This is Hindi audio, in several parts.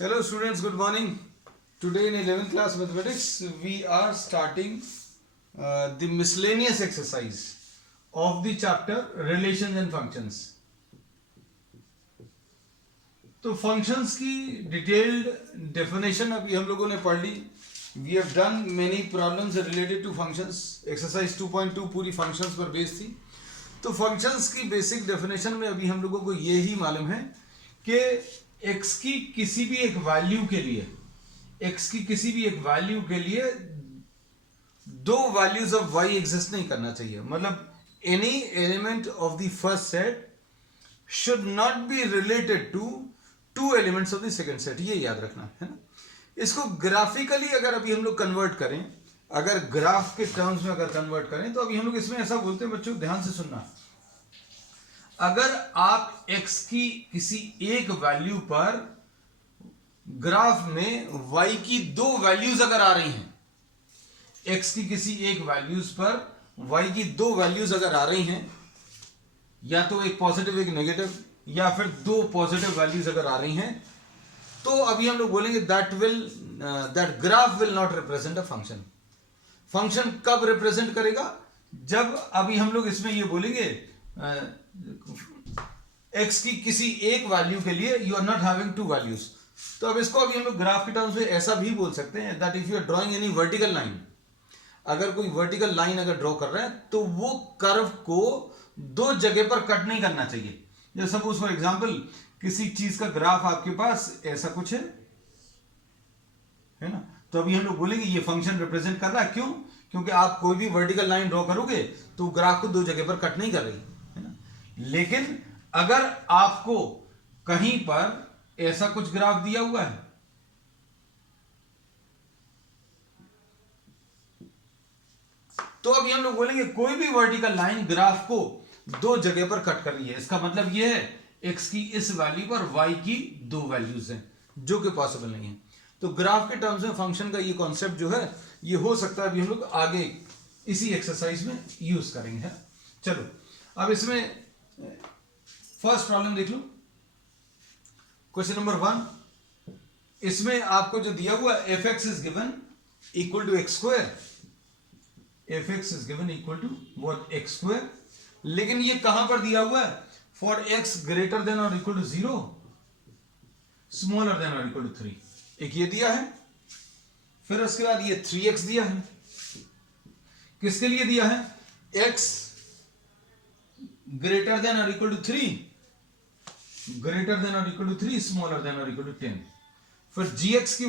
Hello students, good morning. Today in 11th class mathematics we are starting the miscellaneous exercise of the chapter relations and functions. तो functions की detailed definition अभी हम लोगों ने पढ़ ली. We have done many problems related to functions. Exercise 2.2 पूरी functions पर based थी. तो functions की basic definition में अभी हम लोगों को ये ही मालूम है कि x की किसी भी एक वैल्यू के लिए दो वैल्यूज ऑफ y एग्जिस्ट नहीं करना चाहिए. मतलब any element of the first set should not be related to to elements of the second set. ये याद रखना है ना. इसको ग्राफिकली अगर अभी हम लोग कन्वर्ट करें, अगर ग्राफ के टर्म्स में अगर कन्वर्ट करें तो अभी हम लोग इसमें ऐसा बोलते हैं, बच्चों ध्यान से सुनना. अगर आप x की किसी एक वैल्यू पर ग्राफ में y की दो वैल्यूज अगर आ रही हैं, x की किसी एक वैल्यूज पर y की दो वैल्यूज अगर आ रही हैं, या तो एक पॉजिटिव एक नेगेटिव, या फिर दो पॉजिटिव वैल्यूज अगर आ रही हैं, तो अभी हम लोग बोलेंगे that graph will not represent a function. Function कब रिप्रेजेंट करेगा? जब अभी हम लोग इसमें ये बोलेंगे x की किसी एक वैल्यू के लिए you are not having two values. तो अब इसको अभी हम लोग ग्राफ के टर्म्स में ऐसा भी बोल सकते हैं that if you are drawing any vertical line, अगर कोई वर्टिकल लाइन अगर ड्रॉ कर रहा है तो वो कर्व को दो जगह पर कट नहीं करना चाहिए. जैसे सपोज फॉर एग्जांपल किसी चीज का ग्राफ आपके पास ऐसा कुछ है ना, तो अभी हम लोग बोलेंगे ये फंक्शन रिप्रेजेंट कर रहा है. क्यों? क्योंकि आप कोई भी वर्टिकल लाइन ड्रॉ करोगे तो ग्राफ को दो जगह पर कट नहीं कर रही है ना. लेकिन अगर आपको कहीं पर ऐसा कुछ ग्राफ दिया हुआ है, तो अभी हम लोग बोलेंगे कोई भी वर्टिकल लाइन ग्राफ को दो जगह पर कट कर रही है. इसका मतलब यह है x की इस वैल्यू पर y की दो वैल्यूज हैं, जो कि पॉसिबल नहीं है. तो ग्राफ के टर्म्स में फंक्शन का ये कॉन्सेप्ट जो है ये हो सकता है अभी हम लोग आगे इसी एक्सरसाइज में यूज करेंगे. चलो अब इसमें फर्स्ट प्रॉब्लम देख लो. Question number 1. इसमें आपको जो दिया हुआ fx is given equal to x square. fx is given equal to what? X square. लेकिन ये कहां पर दिया हुआ है? फॉर x ग्रेटर देन और इक्वल टू 0, स्मॉलर देन और इक्वल टू 3. एक ये दिया है, फिर उसके बाद ये 3x दिया है. किसके लिए दिया है? x ग्रेटर देन और इक्वल टू 3, ग्रेटर देन और इक्वल टू 3, स्मॉलर देन और इक्वल टू 10. फिर gx की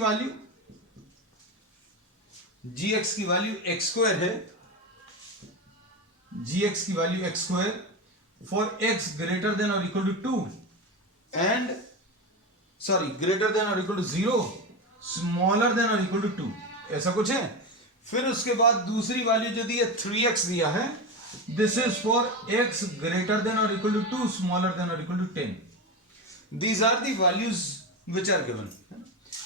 वैल्यू x स्क्वायर है, gx की value x square for x greater than और equal to 2 and greater than और इक्वल टू 0, स्मॉलर देन और इक्वल टू 2, ऐसा कुछ है. फिर उसके बाद दूसरी वैल्यू जो दी है 3x दिया है. This is for x greater than और इक्वल टू 2, स्मॉलर देन और equal to 10. These are the values which are given.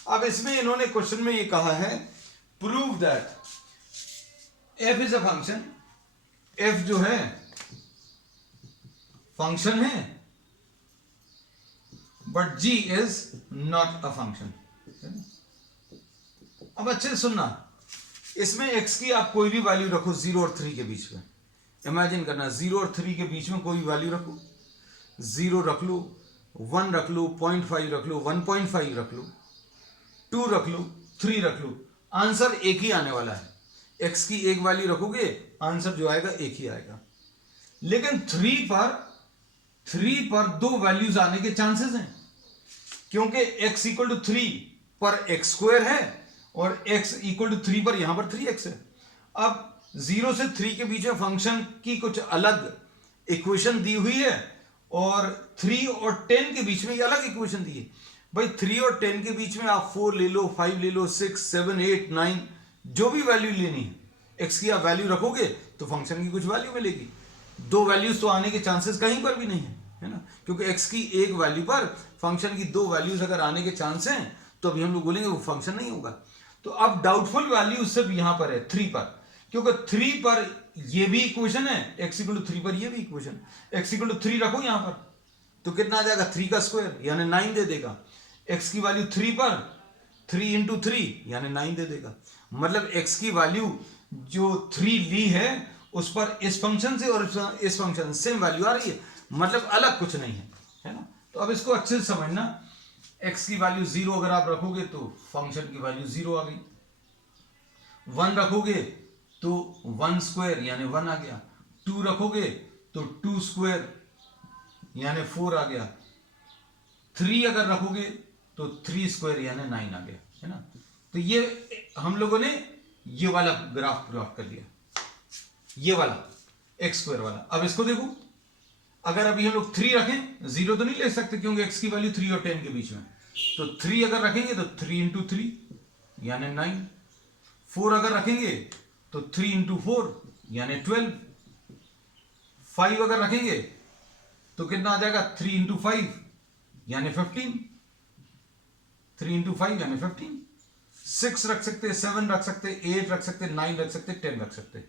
अब इसमें इन्होंने क्वेश्चन में ये कहा है prove that f is a function. f जो है फंक्शन है, but g is not a function. अब अच्छे से सुनना, इसमें x की आप कोई भी वैल्यू रखो 0 और 3 के बीच में. इमेजिन करना 0 और 3 के बीच में कोई वैल्यू रखो. 0 रख लो, 1 रख लो, 0.5 रख लो, 1.5 रख लो, 2 रख लो, 3 रख लो. आंसर एक ही आने वाला है. x की एक वैल्यू रखोगे, आंसर जो आएगा एक ही आएगा. लेकिन 3 पर दो वैल्यूज आने के चांसेस हैं, क्योंकि x इक्वल टू 3 पर x स्क्वायर है और x इक्वल टू 3 पर यहां पर 3x है. अब 0 से 3 के बीच में फंक्शन की कुछ अलग इक्वेशन दी हुई है और 3 और 10 के बीच में ये अलग इक्वेशन दी है. भाई 3 और 10 के बीच में आप 4 ले लो, 5 ले लो, 6, 7, 8, 9 जो भी वैल्यू लेनी है x की आप वैल्यू रखोगे तो फंक्शन की कुछ वैल्यू मिलेगी. दो वैल्यूज तो आने के चांसेस कहीं पर भी नहीं है ना, क्योंकि x की एक वैल्यू पर फंक्शन की दो वैल्यूज अगर आने के चांस हैं तो अभी हम लोग बोलेंगे वो फंक्शन नहीं होगा. तो अब डाउटफुल वैल्यू सिर्फ यहां पर है 3 पर, क्योंकि 3 पर ये भी इक्वेशन है, x इक्वल टू 3 पर ये भी इक्वेशन. x इक्वल टू 3 रखो यहां पर तो कितना आ जाएगा? 3 का स्क्वायर यानी 9 दे देगा. x की वैल्यू 3 पर 3 इंटू 3 यानी 9 दे देगा। मतलब x की वैल्यू जो 3 ली है उस पर इस फंक्शन से और इस फंक्शन से सेम वैल्यू आ रही है, मतलब अलग कुछ नहीं है ना। तो अब इसको अच्छे से समझना, x की वैल्यू 0 अगर आप रखोगे तो फंक्शन की वैल्यू 0 आ गई, 1 रखोगे तो 1 स्क्वायर यानी 1 आ गया, 2 रखोगे तो 2 स्क्वायर यानी 4 आ गया, 3 अगर रखोगे तो 3 स्क्वायर यानी 9 आ गया, है ना। तो ये हम लोगों ने ये वाला ग्राफ प्लॉट कर लिया, ये वाला एक्स स्क्वायर वाला। अब इसको देखो, अगर अभी हम लोग 3 रखें, 0 तो नहीं ले सकते क्योंकि एक्स की वैल्यू 3 और 10 के बीच में, तो 3 अगर रखेंगे तो 3 इंटू 3 यानी 9, 4 अगर रखेंगे तो 3 इंटू 4 यानी 12, 5 अगर रखेंगे तो कितना आ जाएगा 3 इंटू 5 यानी 15, 3 इंटू 5 यानी 15, 6 रख सकते, 7 रख सकते, 8 रख सकते, 9 रख सकते, 10 रख सकते।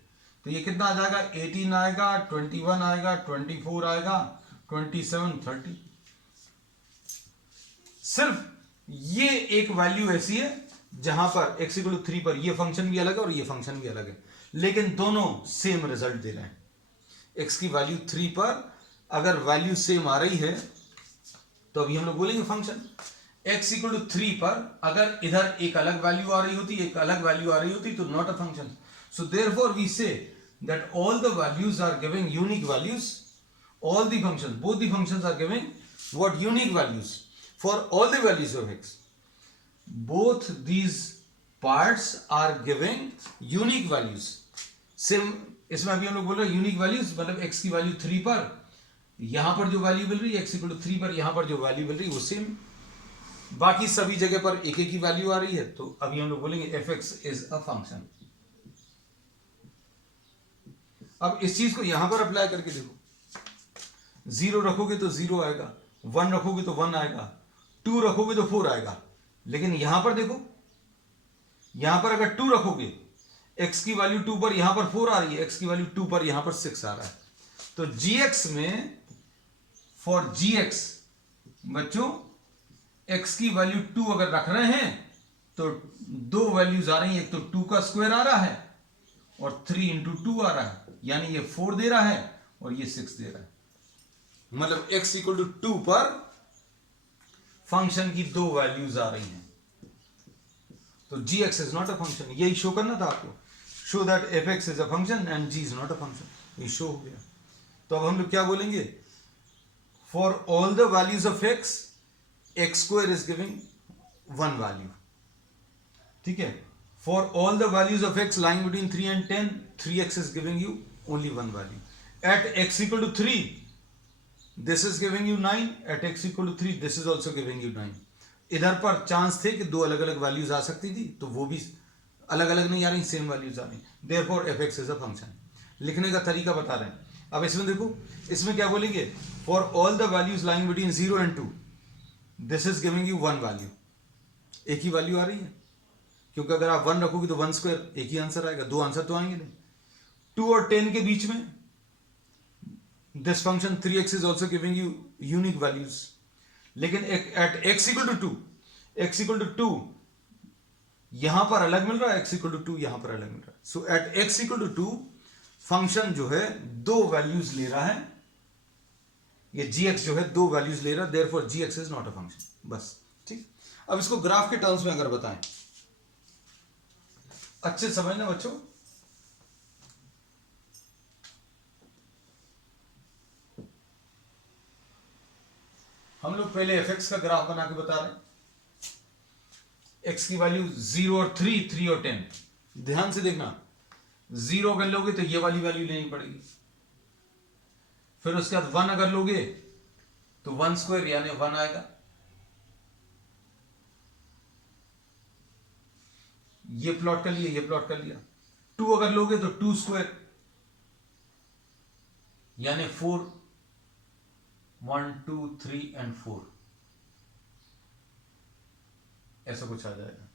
तो ये कितना आ जाएगा 18 आएगा, 21 आएगा, 24 आएगा, 27, 30। सिर्फ ये एक वैल्यू ऐसी है जहां पर x इक्वल टू 3 पर ये फंक्शन भी अलग है और ये फंक्शन भी अलग है, लेकिन दोनों सेम रिजल्ट दे रहे हैं। x की वैल्यू 3 पर अगर वैल्यू सेम आ रही है तो अभी हम लोग बोलेंगे फंक्शन। x इक्वल टू 3 पर अगर इधर एक अलग वैल्यू आ रही होती, एक अलग वैल्यू आ रही होती तो not a function. So therefore we say that all the values are giving unique values, all the functions, both the functions are giving what unique values for all the values of x, both these parts are giving unique values same। इसमें अभी हम लोग बोल रहे हैं यूनिक वैल्यूज, मतलब x की वैल्यू 3 पर यहां पर जो वैल्यू मिल रही है x इक्वल टू 3 पर यहां पर जो वैल्यू मिल रही है वो सेम, बाकी सभी जगह पर एक एक ही वैल्यू आ रही है। तो अभी हम लोग बोलेंगे fx इज अ फंक्शन। अब इस चीज को यहां पर अप्लाई करके देखो, 0 रखोगे तो 0 आएगा, 1 रखोगे तो 1 आएगा, 2 रखोगे तो 4 आएगा, लेकिन यहां पर देखो, यहां पर अगर 2 रखोगे, x की वैल्यू 2 पर यहां पर 4 आ रही है, x की वैल्यू 2 पर यहां पर 6 आ रहा है। तो gx में फॉर gx बच्चों x की वैल्यू 2 अगर रख रहे हैं तो दो वैल्यूज आ रही है, एक तो 2 का स्क्वायर आ रहा है और 3 इंटू 2 आ रहा है, यानी ये 4 दे रहा है और ये 6 दे रहा है। मतलब x इक्वल टू 2 पर फंक्शन की दो वैल्यूज आ रही हैं, तो gx is not a function. यही शो करना था आपको, show that fx is a function and g is not a function, ये शो हो गया। तो अब हम लोग क्या बोलेंगे, for all the values of x square is giving one value, ठीक है। For all the values of x lying between 3 and 10, 3x is giving you only one value. At x equal to 3, this is giving you 9. At x equal to 3, this is also giving you 9. इधर पर चांस थे कि दो अलग अलग वैल्यूज आ सकती थी, तो वो भी अलग अलग नहीं आ रही, सेम वैल्यूज आ रही। Therefore fx is a function। लिखने का तरीका बता रहे हैं। अब इसमें देखो, इसमें क्या बोलेंगे, for all the values lying between 0 and 2, this is giving you one value। एक ही वैल्यू आ रही है, क्योंकि अगर आप 1 रखोगे तो 1 स्क्वायर एक ही आंसर आएगा, दो आंसर तो आएंगे नहीं। 2 और 10 के बीच में this function 3x is also giving you unique values, लेकिन at x equal to 2, x equal to 2 यहां पर अलग मिल रहा है, x इक्वल टू 2 यहां पर अलग मिल रहा है। So at x equal to 2 function जो है दो वैल्यूज ले रहा है, ये gx जो है दो वैल्यूज ले रहा है, therefore gx is not a function. बस ठीक। अब इसको ग्राफ के टर्म्स में अगर बताएं, अच्छे समझना बच्चों, हम लोग पहले fx का ग्राफ बना के बता रहे हैं। x की वैल्यू 0 और 3, 3 और 10, ध्यान से देखना, 0 अगर लोगे तो ये वाली वैल्यू लेनी पड़ेगी, फिर उसके बाद 1 अगर लोगे तो 1 स्क्वायर यानी 1 आएगा, ये प्लॉट कर लिया, ये प्लॉट कर लिया। 2 अगर लोगे तो 2 स्क्वायर यानी 4, 1 2 3 एंड 4, ऐसा कुछ आ जाएगा।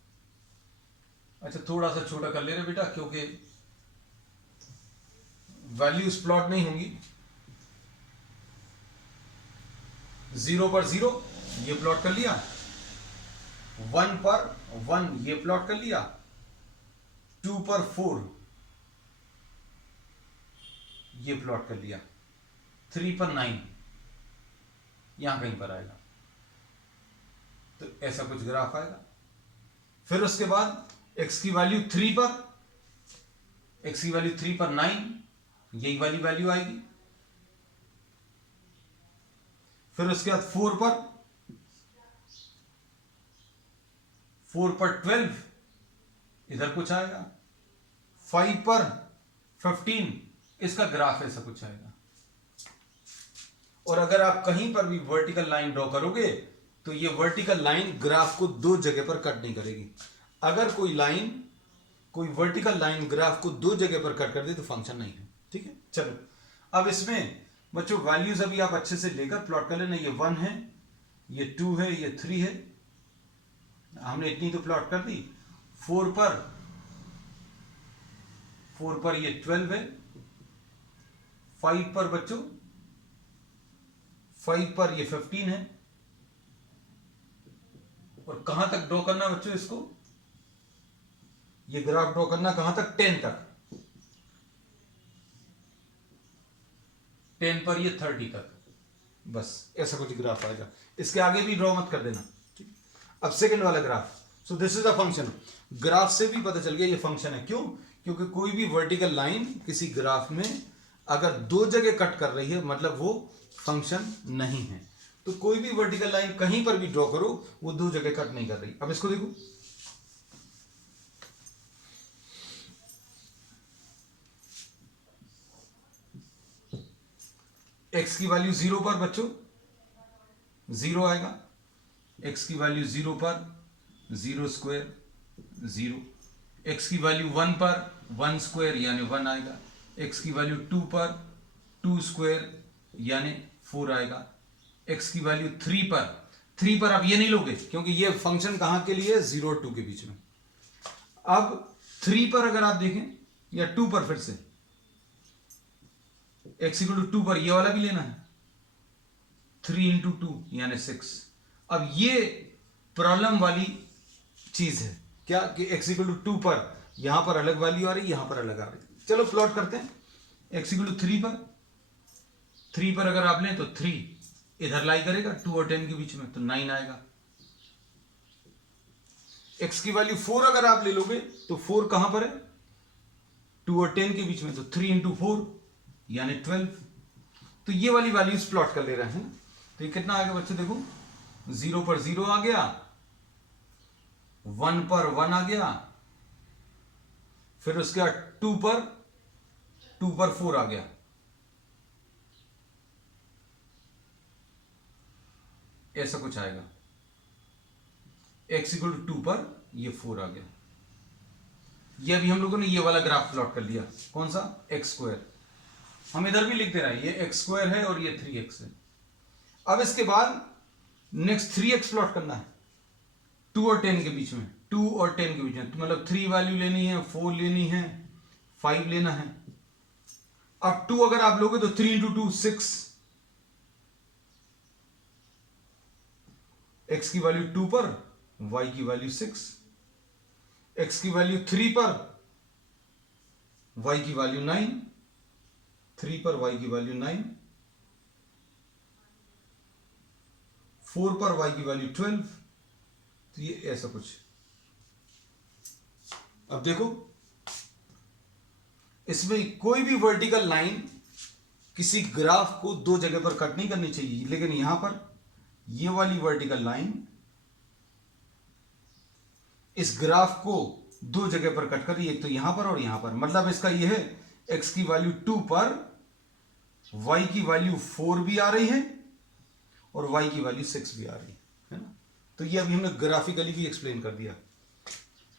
अच्छा थोड़ा सा छोटा कर ले रहे बेटा, क्योंकि वैल्यूज प्लॉट नहीं होंगी। 0 पर 0 ये प्लॉट कर लिया, 1 पर 1 ये प्लॉट कर लिया, 2 पर 4 ये प्लॉट कर लिया, 3 पर 9 यहां कहीं पर आएगा, तो ऐसा कुछ ग्राफ आएगा। फिर उसके बाद x की वैल्यू 3 पर, x की वैल्यू 3 पर 9 यही वाली वैल्यू आएगी। फिर उसके बाद 4 पर 12 इधर कुछ आएगा, 5 पर 15 इसका ग्राफ ऐसा कुछ आएगा। और अगर आप कहीं पर भी वर्टिकल लाइन ड्रॉ करोगे तो ये वर्टिकल लाइन ग्राफ को दो जगह पर कट नहीं करेगी। अगर कोई वर्टिकल लाइन ग्राफ को दो जगह पर कट कर दे तो फंक्शन नहीं है। ठीक है, चलो अब इसमें बच्चों वैल्यूज अभी आप अच्छे से लेकर प्लॉट कर लेना। ये 1 है, ये 2 है, ये 3 है, हमने इतनी तो प्लॉट कर दी। 4 पर ये 12 है, 5 पर बच्चों 5 पर ये 15 है, और कहां तक ड्रॉ करना है बच्चों इसको, ये ग्राफ ड्रॉ करना कहां तक, 10 तक, 10 पर ये 30 तक, बस ऐसा कुछ ग्राफ आएगा। इसके आगे भी ड्रॉ मत कर देना। ठीक, अब सेकंड वाला graph. So this is a function. Graph से भी पता चल गया ये फंक्शन है। क्यों? क्योंकि कोई भी वर्टिकल लाइन किसी ग्राफ में अगर दो जगह कट कर रही है मतलब वो फंक्शन नहीं है। तो कोई भी वर्टिकल लाइन कहीं पर भी ड्रॉ करो वो दो जगह कट नहीं कर रही। अब इसको देखो, x की वैल्यू 0 पर बच्चों 0 आएगा, x की वैल्यू 0 पर 0 स्क्वायर 0, x की वैल्यू 1 पर 1 स्क्वायर यानी 1 आएगा, x की वैल्यू 2 पर 2 स्क्वायर यानी 4 आएगा, x की वैल्यू 3 पर आप ये नहीं लोगे क्योंकि ये फंक्शन कहां के लिए है, 0 और 2 के बीच में। अब 3 पर अगर आप देखें या 2 पर, फिर से x इक्वल टू 2 पर ये वाला भी लेना है, 3 इंटू 2 यानी 6। अब ये प्रॉब्लम वाली चीज है क्या कि x इक्वल टू 2 पर यहां पर अलग वैल्यू आ रही, यहां पर अलग आ रही। चलो प्लॉट करते हैं। x इक्वल टू 3 पर अगर आप लें तो 3 इधर लाई करेगा 2 और 10 के बीच में, तो 9 आएगा। x की वैल्यू 4 अगर आप ले लोगे तो 4 कहां पर है, 2 और 10 के बीच में, तो 3 इंटू 4 यानी 12। तो ये वाली वैल्यूज प्लॉट कर ले रहे हैं। तो ये कितना आ गया बच्चों, देखो 0 पर 0 आ गया, 1 पर 1 आ गया, फिर उसके बाद 2 पर 4 आ गया, ऐसा कुछ आएगा। x इक्वल टू 2 पर ये 4 आ गया। ये अभी हम लोगों ने ये वाला ग्राफ प्लॉट कर लिया, कौन सा, एक्स स्क्वायर। हम इधर भी लिख दे रहे हैं, ये एक्स स्क्वायर है और ये 3x है। अब इसके बाद नेक्स्ट 3x प्लॉट करना है 2 और 10 के बीच में, 2 और 10 के बीच में, तो मतलब 3 वैल्यू लेनी है, 4 लेनी है, 5 लेना है। अब 2 अगर आप लोगे तो 3 इंटू 2 6, x की वैल्यू 2 पर, y की वैल्यू 6, x की वैल्यू 3 पर, y की वैल्यू 9, 3 पर y की वैल्यू 9, 4 पर y की वैल्यू 12। तो ये ऐसा कुछ। अब देखो इसमें कोई भी वर्टिकल लाइन किसी ग्राफ को दो जगह पर कट नहीं करनी चाहिए, लेकिन यहां पर ये वाली वर्टिकल लाइन इस ग्राफ को दो जगह पर कट कर रही है, एक तो यहां पर और यहां पर। मतलब इसका ये है x की वैल्यू 2 पर y की वैल्यू 4 भी आ रही है और y की वैल्यू 6 भी आ रही है ना। तो ये अभी हमने ग्राफिकली भी एक्सप्लेन कर दिया।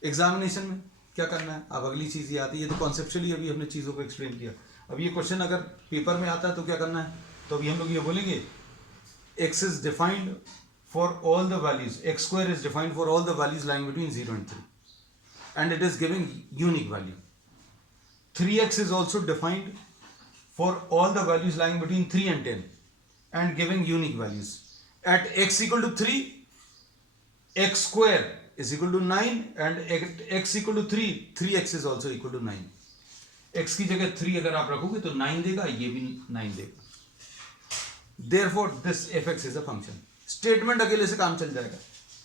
एग्जामिनेशन में क्या करना है, अब अगली चीज ये आती है। तो कॉन्सेप्चुअली अभी हमने चीजों को एक्सप्लेन किया। अब ये क्वेश्चन अगर पेपर में आता है तो क्या करना है, तो अभी हम लोग ये बोलेंगे x is defined for all the values, x square is defined for all the values lying between 0 and 3 and it is giving unique value. 3x is also defined for all the values lying between 3 and 10 and giving unique values. At x equal to 3 x square is equal to 9 and x equal to 3, 3x is also equal to 9. x की जगह 3 अगर आप रखोगे तो 9 देगा, ये भी 9 देगा. Therefore this fx is a function. Statement अकेले से काम चल जाएगा.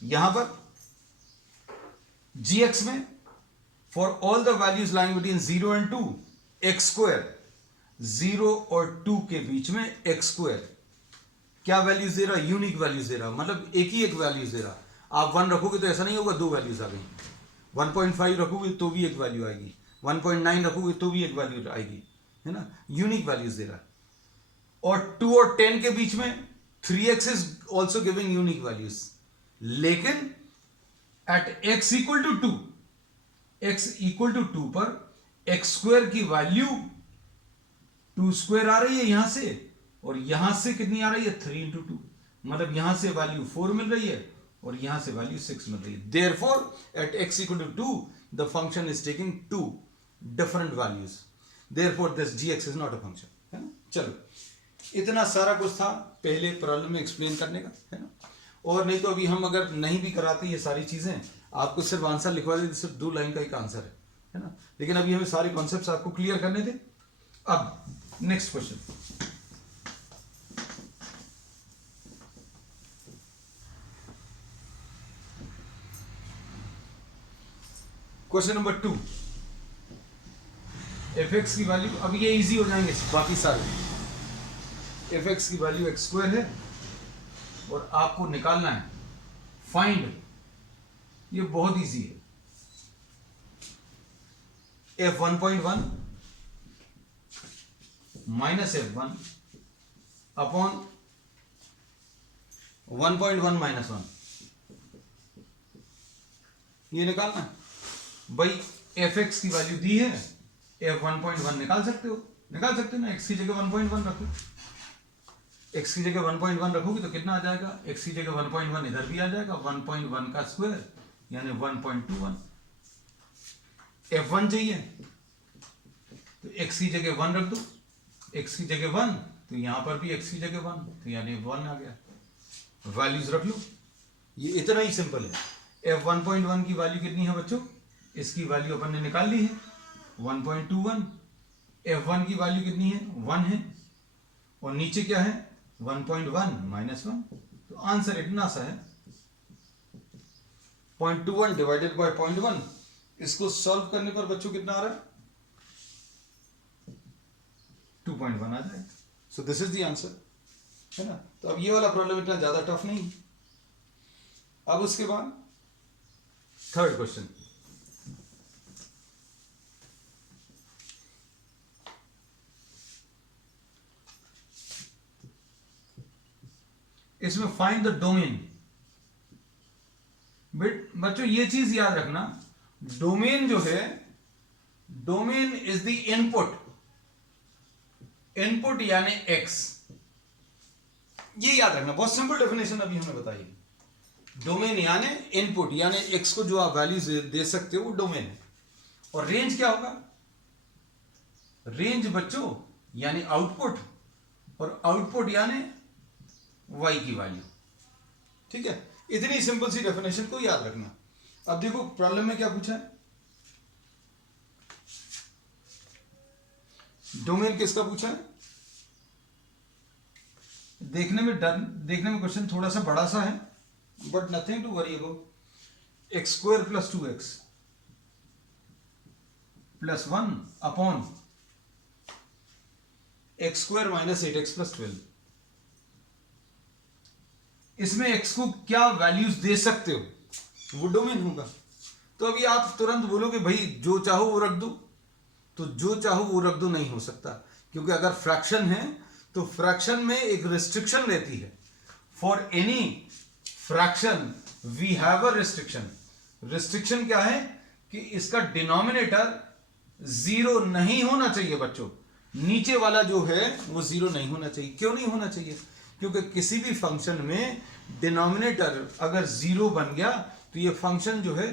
यहां पर gx में for all the values lying between 0 and 2 x square, 0 और 2 के बीच में x square क्या वैल्यूज दे रहा? यूनिक वैल्यूज दे रहा, मतलब एक ही एक वैल्यूज दे रहा. आप 1 रखोगे तो ऐसा नहीं होगा दो वैल्यूज आ गई. 1.5 रखोगे तो भी एक वैल्यू आएगी, 1.9 रखोगे तो भी एक वैल्यू आएगी, है ना. यूनिक वैल्यूज दे रहा. और 2 और 10 के बीच में 3x is also giving unique values. लेकिन at x equal to 2, x equal to 2 पर x स्क्वायर की वैल्यू 2 स्क्वायर आ रही है यहां से, और यहां से कितनी आ रही है? 3 इंटू 2. मतलब यहां से वैल्यू 4 मिल रही है और यहां से वैल्यू 6 मिल रही है. Therefore at x equal to 2 the function is taking 2 different values. Therefore this gx is not a function, है ना. चलो, इतना सारा कुछ था पहले प्रॉब्लम में एक्सप्लेन करने का, है ना. और नहीं तो अभी हम अगर नहीं भी कराते ये सारी चीजें, आपको सिर्फ आंसर लिखवा देते, सिर्फ 2 लाइन का एक आंसर है ना. लेकिन अभी हमें सारे कॉन्सेप्ट्स आपको क्लियर करने थे. अब next question. Question number 2. fx की वैल्यू, अब ये इजी हो जाएंगे बाकी सारे. fx की वैल्यू x स्क्वायर है और आपको निकालना है फाइंड, ये बहुत इजी है, f1.1 minus f1 upon 1.1 minus 1, ये निकालना है भाई. fx की वैल्यू दी है, f1.1 निकाल सकते हो ना. x की जगह 1.1 रखो. x की जगह 1.1 रखोगे तो कितना आ जाएगा? x की जगह 1.1 इधर भी आ जाएगा, 1.1 का स्क्वायर यानी 1.21. f1 चाहिए तो x की जगह 1 रख दो, x की जगह 1 तो यहां पर भी x की जगह 1 तो यानी 1 आ गया. वैल्यूज रख लो, ये इतना ही सिंपल है. f1.1 की वैल्यू कितनी है बच्चों? इसकी वैल्यू अपन ने निकाल ली है 1.21. f1 की वैल्यू कितनी है? 1 है, और नीचे क्या है? 1.1 माइनस 1. तो आंसर इतना सा है 0.21 डिवाइडेड बाय 0.1. इसको सॉल्व करने पर बच्चों कितना आ रहा है? 2.1 आ जाएगा. So this is the answer, है ना. तो अब ये वाला प्रॉब्लम इतना ज्यादा टफ नहीं. अब उसके बाद थर्ड क्वेश्चन. इसमें फाइंड द डोमेन. बच्चों ये चीज याद रखना, डोमेन जो है, domain is the input, input यानी x. ये याद रखना, बहुत सिंपल डेफिनेशन अभी हमने बताई. डोमेन यानी इनपुट, यानी x को जो आप वैल्यू दे सकते हो वो डोमेन है. और रेंज क्या होगा? रेंज बच्चों यानी आउटपुट, और आउटपुट यानी y की वैल्यू. ठीक है, इतनी सिंपल सी डेफिनेशन को याद रखना. अब देखो प्रॉब्लम में क्या पूछा है. डोमेन किसका पूछा है? देखने में क्वेश्चन थोड़ा सा बड़ा सा है, but nothing to worry about. x square plus 2x plus 1 upon x square minus 8x plus 12. इसमें x को क्या वैल्यूज दे सकते हो वो डोमेन होगा. तो अभी आप तुरंत बोलोगे भाई जो चाहो वो रख दो, तो जो चाहो वो रख दो नहीं हो सकता, क्योंकि अगर फ्रैक्शन है तो फ्रैक्शन में एक रिस्ट्रिक्शन रहती है. For any fraction we have a restriction. Restriction क्या है कि इसका डिनोमिनेटर 0 नहीं होना चाहिए बच्चों. नीचे वाला जो है वो 0 नहीं होना चाहिए. क्यों नहीं होना चाहिए? क्योंकि किसी भी फंक्शन में डिनोमिनेटर अगर 0 बन गया तो ये फंक्शन जो है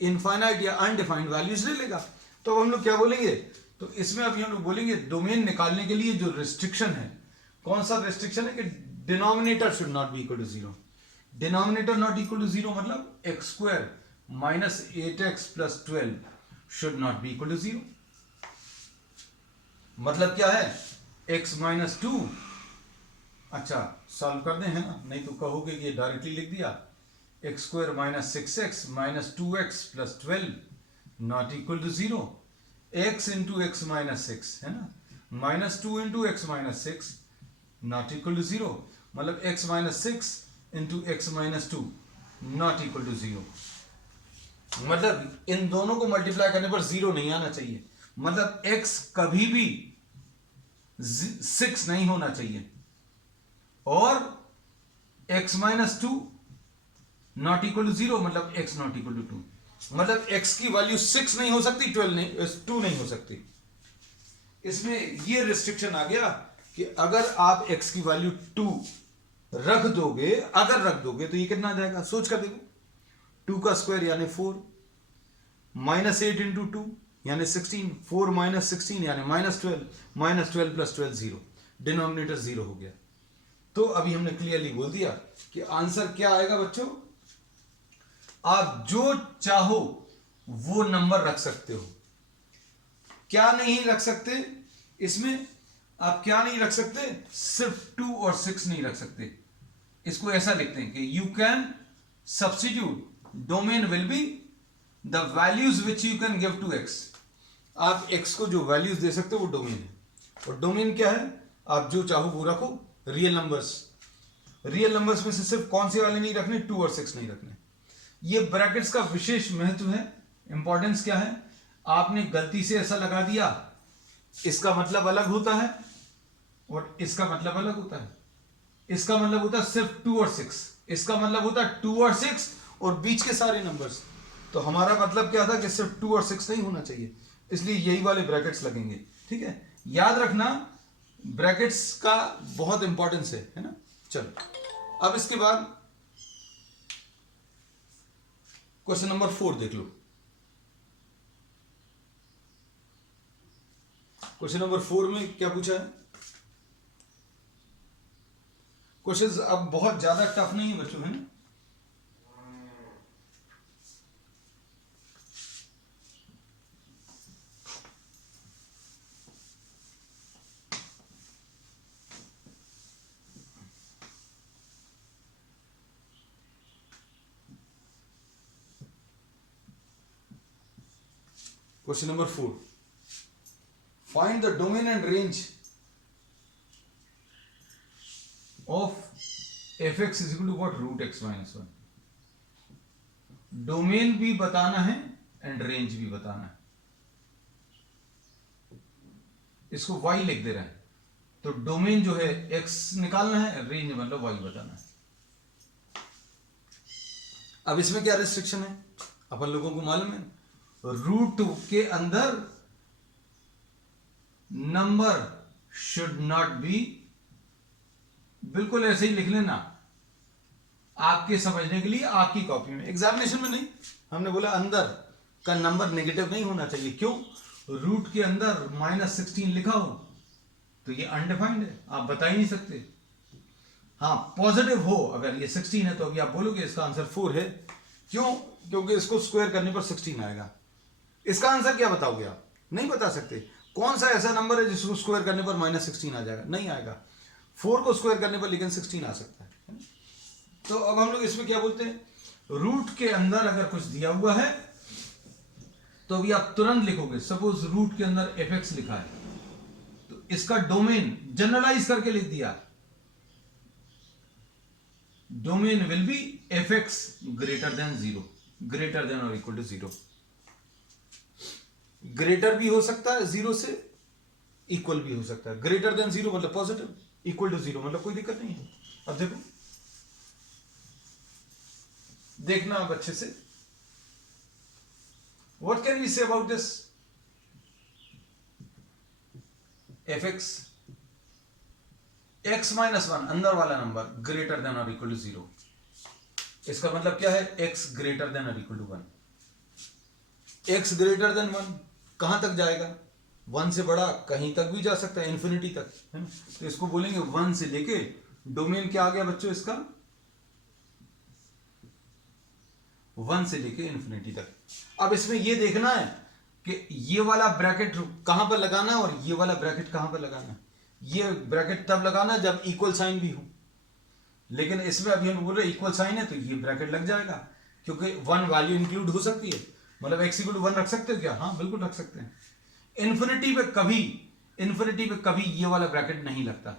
इनफाइनाइट या अनडिफाइंड वैल्यूज ले लेगा. तो हम लोग क्या बोलेंगे? तो इसमें अभी हम लोग बोलेंगे डोमेन निकालने के लिए जो रिस्ट्रिक्शन है, कौन सा रिस्ट्रिक्शन है कि denominator should not be equal to 0. Denominator not equal to 0 मतलब x square minus 8x plus 12 should not be equal to 0। मतलब क्या है, x माइनस 2, अच्छा सॉल्व कर दें, है ना, नहीं तो कहोगे कि डायरेक्टली लिख दिया, x square minus 6x minus 2x plus 12 not equal to 0। x into x minus 6 है ना, minus 2 into x minus 6 not equal to 0, मतलब x minus 6 into x minus 2 not equal to 0। मतलब इन दोनों को मल्टीप्लाई करने पर 0 नहीं आना चाहिए, मतलब x कभी भी 6 नहीं होना चाहिए, और x minus 2 not equal to 0 मतलब x नॉट इक्वल टू 2, मतलब x की वैल्यू 6 नहीं हो सकती, 12 नहीं, 2 नहीं हो सकती। इसमें ये रिस्ट्रिक्शन आ गया कि अगर आप x की वैल्यू 2 रख दोगे, अगर रख दोगे तो ये कितना आ जाएगा, सोच कर देखो, 2 का स्क्वायर यानी 4, माइनस 8 इंटू 2 यानी 16, 4 माइनस 16 यानी माइनस 12, माइनस 12 प्लस 12 0, डिनोमिनेटर 0 हो गया। तो अभी हमने क्लियरली बोल दिया कि आंसर क्या आएगा बच्चों, आप जो चाहो वो नंबर रख सकते हो। क्या नहीं रख सकते इसमें, आप क्या नहीं रख सकते, सिर्फ 2 और 6 नहीं रख सकते। इसको ऐसा लिखते हैं कि you can substitute, domain will be the values which you can give to x. आप एक्स को जो वैल्यूज दे सकते हो वो डोमेन है, और डोमेन क्या है, आप जो चाहो वो रखो। रियल नंबर्स, रियल नंबर्स में से सिर्फ कौन से वाले नहीं रखने, 2 और 6 नहीं रखने। ये ब्रैकेट्स का विशेष महत्व है, इंपॉर्टेंस क्या है, आपने गलती से ऐसा लगा दिया, इसका मतलब अलग होता है और इसका मतलब अलग होता है। इसका मतलब होता है सिर्फ 2 और 6, इसका मतलब होता है 2 और 6 और बीच के सारे नंबर्स। तो हमारा मतलब क्या था कि सिर्फ 2 और 6 नहीं होना चाहिए, इसलिए यही वाले ब्रैकेट्स लगेंगे। ठीक है, याद रखना ब्रैकेट्स का बहुत इंपॉर्टेंस है ना। चलो अब इसके बाद क्वेश्चन नंबर 4 देख लो। क्वेश्चन नंबर 4 में क्या पूछा है, क्वेश्चंस अब बहुत ज्यादा टफ नहीं है बच्चों, है ना। Question number 4. Find the domain and range of fx is equal to what, root x minus 1. Domain भी बताना है एंड रेंज भी बताना है। इसको y लिख दे रहा है, तो डोमेन जो है x निकालना है, रेंज मतलब y बताना है। अब इसमें क्या रिस्ट्रिक्शन है, अपन लोगों को मालूम है, रूट के अंदर नंबर शुड नॉट बी, बिल्कुल ऐसे ही लिख लेना आपके समझने के लिए, आपकी कॉपी में, एग्जामिनेशन में नहीं। हमने बोला अंदर का नंबर नेगेटिव नहीं होना चाहिए, क्यों, रूट के अंदर माइनस 16 लिखा हो तो ये अनडिफाइंड है, आप बता ही नहीं सकते। हाँ पॉजिटिव हो अगर ये 16 है तो अभी आप बोलोगे इसका आंसर 4 है, क्यों, क्योंकि इसको स्क्वायर करने पर 16 आएगा। इसका आंसर क्या बताओगे आप, नहीं बता सकते। कौन सा ऐसा नंबर है जिसको स्क्वायर करने पर माइनस 16 आ जाएगा, नहीं आएगा। 4 को स्क्वायर करने पर लेकिन 16 आ सकता है। तो अब हम लोग इसमें क्या बोलते हैं, रूट के अंदर अगर कुछ दिया हुआ है तो अभी आप तुरंत लिखोगे, सपोज रूट के अंदर fx लिखा है तो इसका डोमेन जनरलाइज करके लिख दिया, domain will B fx greater than 0, greater than और इक्वल टू 0। ग्रेटर भी हो सकता है 0 से, इक्वल भी हो सकता है। ग्रेटर देन 0 मतलब पॉजिटिव, इक्वल टू 0 मतलब कोई दिक्कत नहीं है। अब देखो, देखना आप अच्छे से, what can we say about this, fx x minus 1 अंदर वाला नंबर ग्रेटर देन और इक्वल टू 0, इसका मतलब क्या है, x ग्रेटर देन और equal to 1। x greater than 1 कहां तक जाएगा, 1 से बड़ा कहीं तक भी जा सकता है, इंफिनिटी तक, है ना। तो इसको बोलेंगे 1 से लेके, डोमेन क्या आ गया बच्चों इसका, 1 से लेके इन्फिनिटी तक। अब इसमें ये देखना है कि ये वाला ब्रैकेट कहां पर लगाना है और ये वाला ब्रैकेट कहां पर लगाना है। ये ब्रैकेट तब लगाना है जब इक्वल साइन भी हो, लेकिन इसमें अभी हम बोल रहे इक्वल साइन है तो ये ब्रैकेट लग जाएगा, क्योंकि 1 वैल्यू इंक्लूड हो सकती है। मतलब x इक्वल टू 1 रख सकते हो क्या? हाँ बिल्कुल रख सकते हैं। इन्फिनिटी पे कभी ये वाला ब्रैकेट नहीं लगता।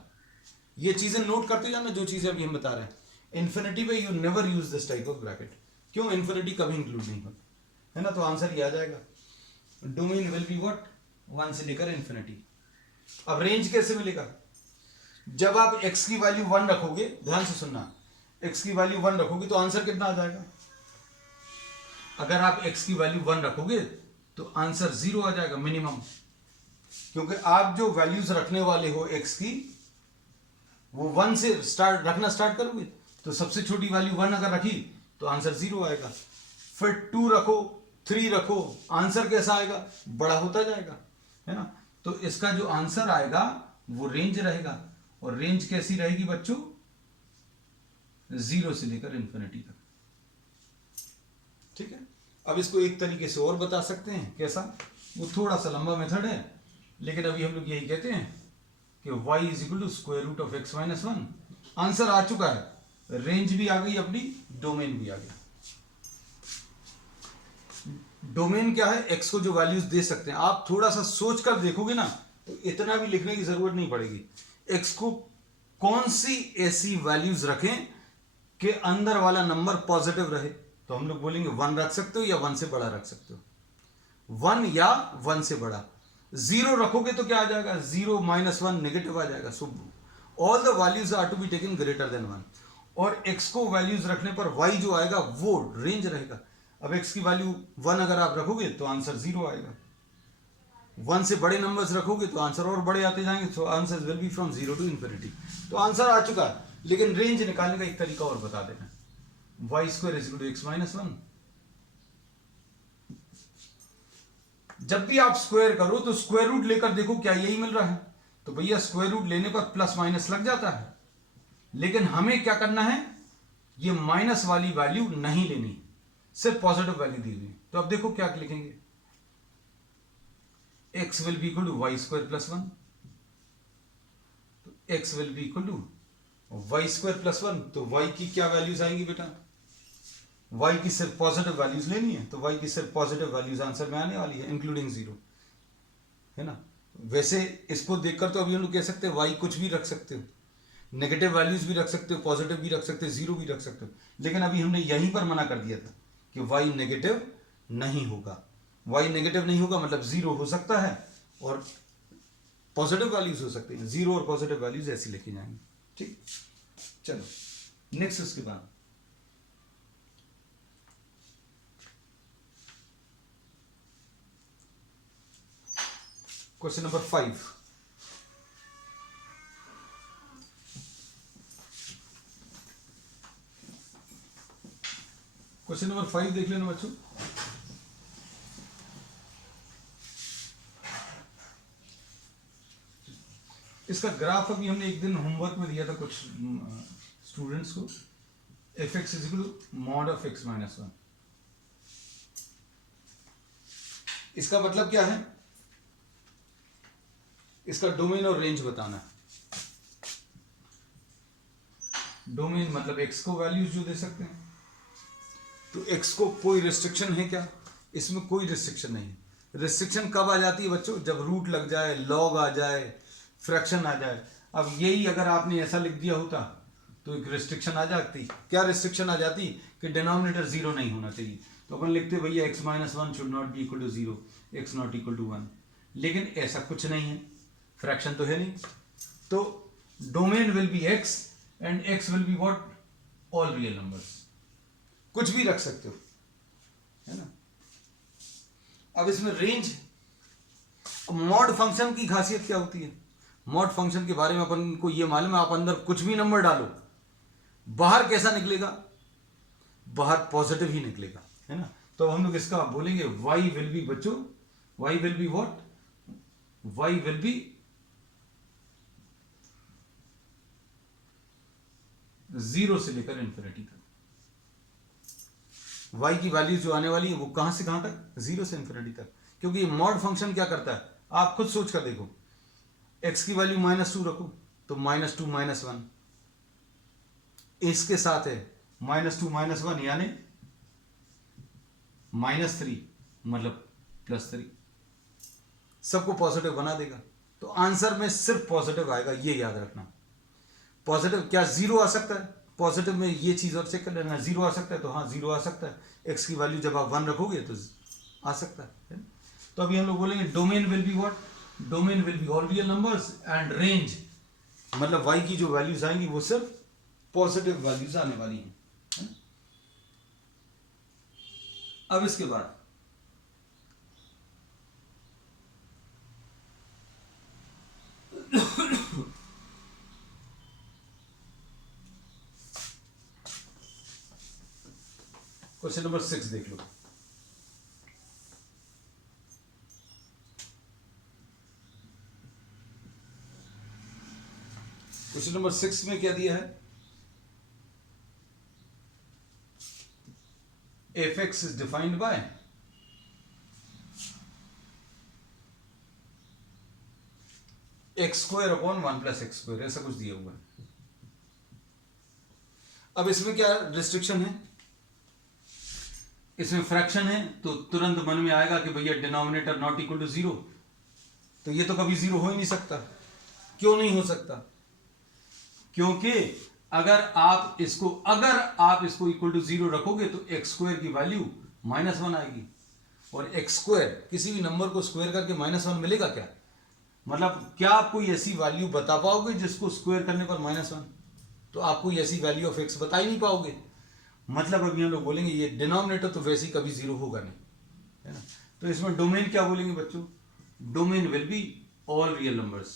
ये चीजें नोट करते जाना जो चीजें अभी हम बता रहे हैं। इन्फिनिटी पे you never use this type of bracket. क्यों? इन्फिनिटी कभी इंक्लूड नहीं होता है ना। तो आंसर ये आ जाएगा, डोमेन विल बी व्हाट, 1 से लेकर इन्फिनिटी। अब रेंज कैसे मिलेगा? जब आप x की वैल्यू 1 रखोगे, ध्यान से सुनना, x की वैल्यू 1 रखोगे तो आंसर कितना आ जाएगा? अगर आप x की वैल्यू 1 रखोगे तो आंसर 0 आ जाएगा मिनिमम, क्योंकि आप जो वैल्यूज रखने वाले हो x की वो 1 से रखना स्टार्ट करोगे तो सबसे छोटी वैल्यू 1 अगर रखी तो आंसर 0 आएगा। फिर 2 रखो, 3 रखो, आंसर कैसा आएगा? बड़ा होता जाएगा, है ना। तो इसका जो आंसर आएगा वो रेंज रहेगा, और रेंज कैसी रहेगी बच्चों? 0 से लेकर इन्फिनिटी तक। ठीक है। अब इसको एक तरीके से और बता सकते हैं, कैसा? वो थोड़ा सा लंबा मेथड है, लेकिन अभी हम लोग यही कहते हैं कि y is equal to square root of x minus 1। Answer आ चुका है, रेंज भी आ गई अपनी, डोमेन भी आ गया। डोमेन क्या है? x को जो वैल्यूज दे सकते हैं, आप थोड़ा सा सोच कर देखोगे ना तो इतना भी लिखने की जरूरत नहीं पड़ेगी। x को कौन सी ऐसी वैल्यूज रखें कि अंदर वाला नंबर पॉजिटिव रहे, तो हम लोग बोलेंगे 1 रख सकते हो या 1 से बड़ा रख सकते हो, 1 या 1 से बड़ा। 0 रखोगे तो क्या आ जाएगा? 0 माइनस 1 नेगेटिव आ जाएगा। So all the values are to be taken greater than 1। और x को वैल्यूज रखने पर y जो आएगा वो रेंज रहेगा। अब x की वैल्यू 1 अगर आप रखोगे तो आंसर 0 आएगा। 1 से बड़े नंबर्स रखोगे तो आंसर और बड़े आते जाएंगे, so answer will be from 0 to infinity. तो आंसर आ चुका है, लेकिन रेंज निकालने का एक तरीका और बता देना, y square is equal to x minus 1। जब भी आप स्क्वायर करो तो स्क्वायर रूट लेकर देखो क्या यही मिल रहा है, तो भैया स्क्वायर रूट लेने पर प्लस माइनस लग जाता है। लेकिन हमें क्या करना है? ये माइनस वाली वैल्यू नहीं लेनी, सिर्फ पॉजिटिव वैल्यू दी हुई। तो अब देखो क्या लिखेंगे, x will be equal to y square plus 1। तो x will be equal to y square plus 1। तो y की क्या वैल्यूज आएंगी बेटा? y की सिर्फ पॉजिटिव वैल्यूज लेनी है, तो y की सिर्फ पॉजिटिव वैल्यूज आंसर में आने वाली है, इंक्लूडिंग 0, है ना। वैसे इसको देखकर तो अभी हम लोग कह सकते हैं y कुछ भी रख सकते हो, नेगेटिव वैल्यूज भी रख सकते हो, पॉजिटिव भी रख सकते हो, 0 भी रख सकते हो, लेकिन अभी हमने यहीं पर मना कर दिया था कि y नेगेटिव नहीं होगा। y नेगेटिव नहीं होगा मतलब 0 हो सकता है और पॉजिटिव वैल्यूज हो सकते हैं, 0 और पॉजिटिव वैल्यूज ऐसी लेके जाएंगे। ठीक, चलो नेक्स्ट उसके बाद क्वेश्चन नंबर 5। क्वेश्चन नंबर 5 देख लेना बच्चों। इसका ग्राफ अभी हमने एक दिन होमवर्क में दिया था कुछ स्टूडेंट्स को, f x is equal to mod of x minus 1। इसका मतलब क्या है? इसका डोमेन और रेंज बताना है। डोमेन मतलब x को वैल्यूज जो दे सकते हैं, तो x को कोई रिस्ट्रिक्शन है क्या? इसमें कोई रिस्ट्रिक्शन नहीं है। रिस्ट्रिक्शन कब आ जाती है बच्चों? जब रूट लग जाए, लॉग आ जाए, फ्रैक्शन आ जाए। अब यही अगर आपने ऐसा लिख दिया होता तो एक रिस्ट्रिक्शन आ जाती। क्या रिस्ट्रिक्शन आ जाती? कि डिनोमिनेटर 0 नहीं होना चाहिए, तो अपन लिखते भैया x minus 1 should not be equal to 0, x not equal to 1। लेकिन ऐसा कुछ नहीं है, फ्रैक्शन तो है नहीं। तो domain will B x and x will be what? All real numbers. कुछ भी रख सकते हो, है ना। अब इसमें रेंज, मॉड फंक्शन की खासियत क्या होती है? मॉड फंक्शन के बारे में अपन को ये मालूम है, आप अंदर कुछ भी नंबर डालो, बाहर कैसा निकलेगा? बाहर पॉजिटिव ही निकलेगा, है ना। तो हम लोग इसका बोलेंगे y विल बी बच्चों, y will be what? y will be 0 से लेकर इन्फिनिटी तक। y की वैल्यू जो आने वाली है वो कहां से कहां तक, 0 से इन्फिनिटी तक, क्योंकि मॉड फंक्शन क्या करता है, आप खुद सोच कर देखो, x की वैल्यू -2 रखो तो -2 -1, इसके साथ है -2 -1 यानी -3 मतलब +3, सबको पॉजिटिव बना देगा, तो आंसर में सिर्फ पॉजिटिव आएगा, ये याद रखना। पॉजिटिव क्या 0 आ सकता है, पॉजिटिव में ये चीज और चेक कर लेना, 0 आ सकता है, तो हाँ 0 आ सकता है, x की वैल्यू जब आप 1 रखोगे तो आ सकता है। तो अभी हम लोग बोलेंगे domain will be what, domain will be all real numbers and range मतलब y की जो वैल्यूज आएंगी वो सिर्फ पॉजिटिव वैल्यूज आने वाली हैं। अब इसके बाद क्वेश्चन नंबर 6 देख लो। क्वेश्चन नंबर 6 में क्या दिया है, f(x) is defined by x² / 1 + x², ऐसा कुछ दिया हुआ है। अब इसमें क्या रिस्ट्रिक्शन है, इसमें फ्रैक्शन है तो तुरंत मन में आएगा कि भैया डिनोमिनेटर नॉट इक्वल टू 0, तो ये तो कभी 0 हो ही नहीं सकता। क्यों नहीं हो सकता, क्योंकि अगर आप इसको इक्वल टू 0 रखोगे तो x² की वैल्यू -1 आएगी, और x² किसी भी नंबर को स्क्वायर करके -1 मिलेगा क्या, मतलब क्या आप कोई ऐसी वैल्यू बता पाओगे जिसको स्क्वायर करने पर -1, तो आप कोई ऐसी वैल्यू ऑफ x बता ही नहीं पाओगे। मतलब अभी हम लोग बोलेंगे ये डिनोमिनेटर तो वैसे ही कभी 0 होगा नहीं, है ना। तो इसमें डोमेन क्या बोलेंगे बच्चों, domain will be all real numbers,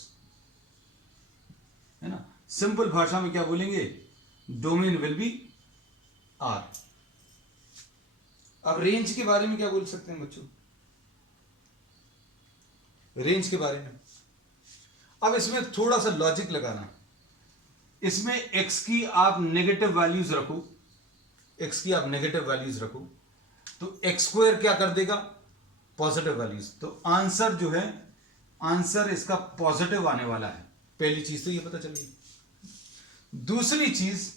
है ना। सिंपल भाषा में क्या बोलेंगे, डोमेन विल बी R। अब रेंज के बारे में क्या बोल सकते हैं बच्चों, रेंज के बारे में अब इसमें थोड़ा सा लॉजिक लगाना, इसमें x की आप नेगेटिव वैल्यूज रखो, x की आप नेगेटिव वैल्यूज रखो तो x² क्या कर देगा, पॉजिटिव वैल्यूज, तो आंसर जो है, आंसर इसका पॉजिटिव आने वाला है। पहली चीज तो ये पता चल गई। दूसरी चीज,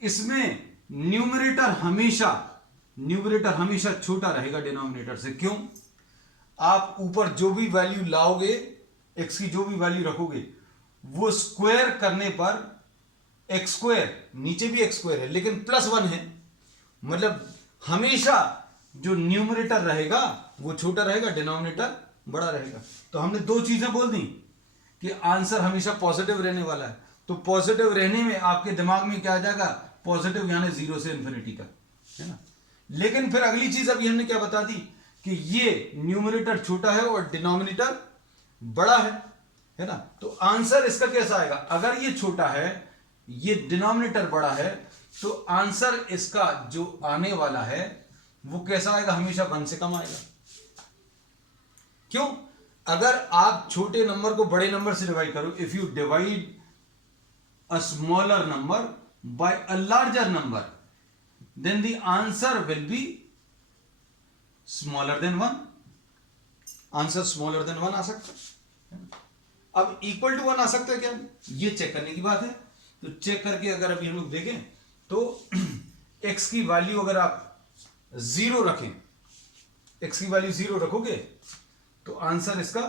इसमें न्यूमरेटर हमेशा छोटा रहेगा डिनोमिनेटर से। क्यों, आप ऊपर जो भी वैल्यू लाओगे, x की जो भी वैल्यू रखोगे, वो स्क्वायर करने पर x², नीचे भी x² है लेकिन +1 है, मतलब हमेशा जो न्यूमरेटर रहेगा वो छोटा रहेगा, डिनोमिनेटर बड़ा रहेगा। तो हमने दो चीजें बोल दी कि आंसर हमेशा पॉजिटिव रहने वाला है, तो पॉजिटिव रहने में आपके दिमाग में क्या आ जाएगा, पॉजिटिव यानी 0 से इन्फिनिटी तक, है ना। लेकिन फिर अगली चीज अभी हमने क्या बता दी कि ये न्यूमरेटर छोटा है और डिनोमिनेटर बड़ा है ना। तो आंसर इसका कैसा आएगा, अगर ये छोटा है, ये डिनोमिनेटर बड़ा है, तो आंसर इसका जो आने वाला है वो कैसा आएगा, हमेशा 1 से कम आएगा। क्यों, अगर आप छोटे नंबर को बड़े नंबर से डिवाइड करो, if you divide a smaller number by a larger number, then the answer will be smaller than 1। Answer smaller than 1 आ सकता है। अब इक्वल टू 1 आ सकता है क्या, ये चेक करने की बात है। तो चेक करके अगर अभी हम लोग देखें तो x की वैल्यू अगर आप 0 रखें, x की वैल्यू 0 रखोगे तो आंसर इसका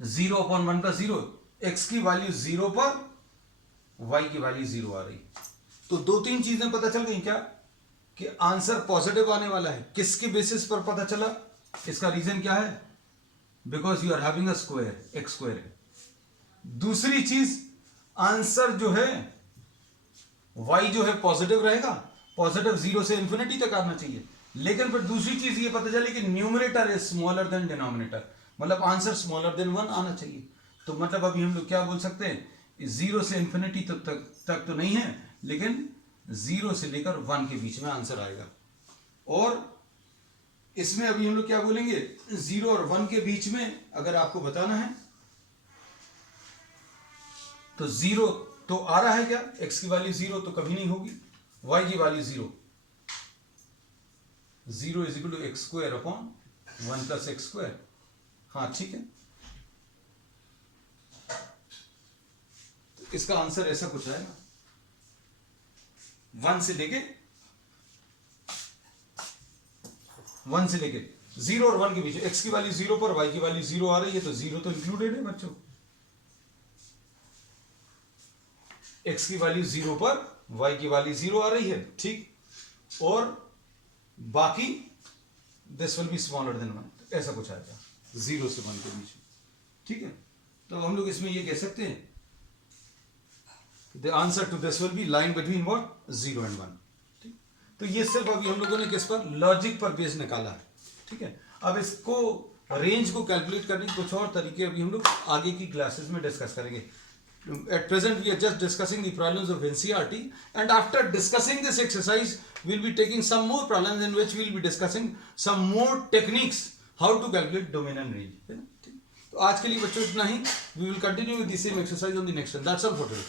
0/1 + 0, x की वैल्यू 0 पर y की वैल्यू 0 आ रही। तो 2-3 चीजें पता चल गई क्या, कि आंसर पॉजिटिव आने वाला है। किसके बेसिस पर पता चला, इसका रीजन क्या है, because you are having a square, x² है। दूसरी चीज, आंसर जो है y जो है पॉजिटिव रहेगा, पॉजिटिव 0 से इन्फिनिटी तक आना चाहिए। लेकिन फिर दूसरी चीज ये पता चली कि numerator is smaller than denominator, मतलब आंसर स्मॉलर देन 1 आना चाहिए। तो मतलब अभी हम लोग क्या बोल सकते हैं, 0 से इन्फिनिटी तक तो नहीं है, लेकिन 0 से लेकर 1 के बीच में आंसर आएगा। और इसमें अभी हम लोग क्या बोलेंगे, 0 और 1 के बीच में अगर आपको बताना है तो 0 तो आ रहा है क्या, x की वैल्यू 0 तो कभी नहीं होगी, y की value 0, 0 is equal to x square upon 1 plus x square. हाँ ठीक है, तो इसका आंसर ऐसा कुछ आएगा 1 से लेके 0 और 1 के बीच, x की वैल्यू 0 पर y की वैल्यू 0 आ रही है, तो 0 तो इंक्लूडेड है बच्चों। x की वैल्यू 0 पर y की वैल्यू 0 आ रही है, ठीक, और बाकी this will be smaller than 1, ऐसा कुछ आएगा 0 से 1 के बीच, ठीक है। तो हम लोग इसमें ये कह सकते हैं the answer to this will be line between what 0 and 1, ठीक। तो ये सिर्फ अभी हम लोगों ने किस पर, लॉजिक पर बेस निकाला है, ठीक है। अब इसको रेंज को कैलकुलेट करने के कुछ और तरीके अभी हम लोग आगे की क्लासेस में डिस्कस करेंगे। At present we are just discussing the problems of NCERT, and after discussing this exercise we'll be taking some more problems in which we'll be discussing some more techniques how to calculate domain and range, है ना, ठीक। तो आज के लिए बच्चों इतना ही, we will continue with the same exercise on the next one. That's all for today.